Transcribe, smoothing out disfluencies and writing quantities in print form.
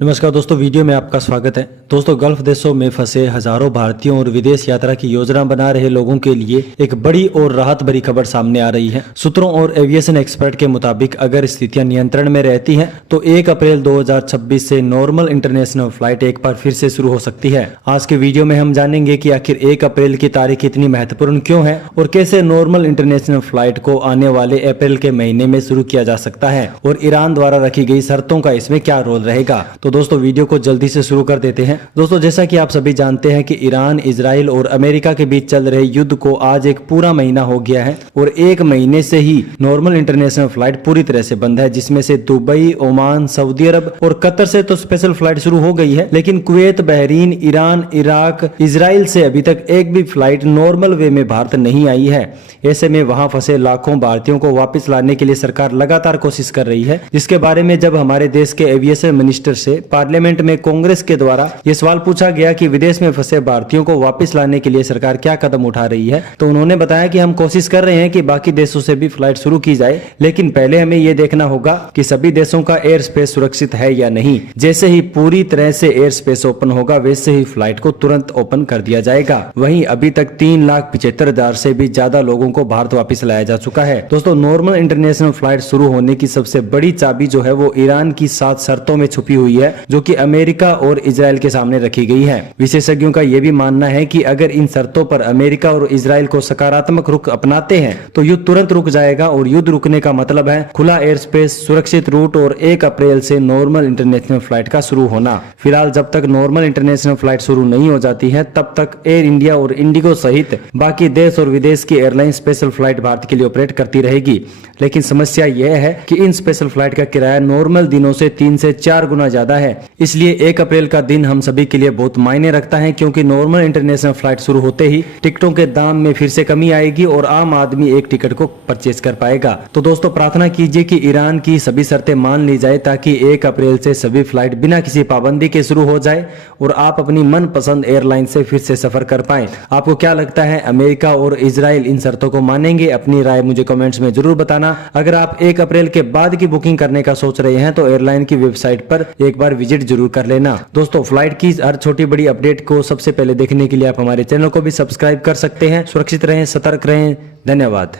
नमस्कार दोस्तों, वीडियो में आपका स्वागत है। दोस्तों, गल्फ देशों में फंसे हजारों भारतीयों और विदेश यात्रा की योजना बना रहे लोगों के लिए एक बड़ी और राहत भरी खबर सामने आ रही है। सूत्रों और एविएशन एक्सपर्ट के मुताबिक अगर स्थितियां नियंत्रण में रहती हैं तो 1 अप्रैल 2026 से नॉर्मल इंटरनेशनल फ्लाइट एक बार फिर से शुरू हो सकती है। आज के वीडियो में हम जानेंगे कि आखिर 1 अप्रैल की तारीख इतनी महत्वपूर्ण क्यों है और कैसे नॉर्मल इंटरनेशनल फ्लाइट को आने वाले अप्रैल के महीने में शुरू किया जा सकता है और ईरान द्वारा रखी गई शर्तों का इसमें क्या रोल रहेगा। तो दोस्तों, वीडियो को जल्दी से शुरू कर देते हैं। दोस्तों, जैसा कि आप सभी जानते हैं कि ईरान, इजराइल और अमेरिका के बीच चल रहे युद्ध को आज एक पूरा महीना हो गया है और 1 महीने से ही नॉर्मल इंटरनेशनल फ्लाइट पूरी तरह से बंद है, जिसमें से दुबई, ओमान, सऊदी अरब और कतर से तो स्पेशल फ्लाइट शुरू हो गई है, लेकिन Kuwait, Bahrain, Iran, Iraq, Israel से अभी तक एक भी फ्लाइट नॉर्मल वे में भारत नहीं आई है। ऐसे में वहां फंसे लाखों भारतीयों को वापस लाने के लिए सरकार लगातार कोशिश कर रही है, जिसके बारे में जब हमारे देश के एविएशन मिनिस्टर से पार्लियामेंट में कांग्रेस के द्वारा यह सवाल पूछा गया कि विदेश में फंसे भारतीयों को वापस लाने के लिए सरकार क्या कदम उठा रही है, तो उन्होंने बताया कि हम कोशिश कर रहे हैं कि बाकी देशों से भी फ्लाइट शुरू की जाए, लेकिन पहले हमें यह देखना होगा कि सभी देशों का एयर स्पेस सुरक्षित है या नहीं। जैसे ही पूरी तरह से एयर स्पेस ओपन होगा वैसे ही फ्लाइट को तुरंत ओपन कर दिया जाएगा। वहीं अभी तक 3,75,000 से भी ज्यादा लोगों को भारत वापस लाया जा चुका है। दोस्तों, नॉर्मल इंटरनेशनल फ्लाइट शुरू होने की सबसे बड़ी चाबी जो है वो ईरान की 7 शर्तों में छुपी हुई है, जो कि अमेरिका और इजराइल के सामने रखी गई है। विशेषज्ञों का यह भी मानना है कि अगर इन शर्तों पर अमेरिका और इजराइल को सकारात्मक रुख अपनाते हैं तो युद्ध तुरंत रुक जाएगा, और युद्ध रुकने का मतलब है खुला एयर स्पेस, सुरक्षित रूट और 1 अप्रैल से नॉर्मल इंटरनेशनल फ्लाइट का शुरू होना। फिलहाल जब तक नॉर्मल इंटरनेशनल फ्लाइट शुरू नहीं हो जाती है तब तक एयर इंडिया और इंडिगो सहित बाकी देश और विदेश की एयरलाइन स्पेशल फ्लाइट भारत के लिए ऑपरेट करती रहेगी। लेकिन समस्या यह है कि इन स्पेशल फ्लाइट का किराया नॉर्मल दिनों से 3 से 4 गुना ज्यादा है। इसलिए 1 अप्रैल का दिन हम सभी के लिए बहुत मायने रखता है, क्योंकि नॉर्मल इंटरनेशनल फ्लाइट शुरू होते ही टिकटों के दाम में फिर से कमी आएगी और आम आदमी एक टिकट को परचेज कर पाएगा। तो दोस्तों, प्रार्थना कीजिए कि ईरान की सभी शर्तें मान ली जाए ताकि 1 अप्रैल से सभी फ्लाइट बिना किसी पाबंदी के शुरू हो जाए और आप अपनी मनपसंद एयरलाइन से फिर से सफर कर पाएं। आपको क्या लगता है, अमेरिका और इजराइल इन शर्तों को मानेंगे? अपनी राय मुझे कमेंट्स में जरूर बताना। अगर आप 1 अप्रैल के बाद की बुकिंग करने का सोच रहे हैं तो एयरलाइन की वेबसाइट पर एक बार विजिट जरूर कर लेना। दोस्तों, फ्लाइट की हर छोटी बड़ी अपडेट को सबसे पहले देखने के लिए आप हमारे चैनल को भी सब्सक्राइब कर सकते हैं। सुरक्षित रहें, सतर्क रहें। धन्यवाद।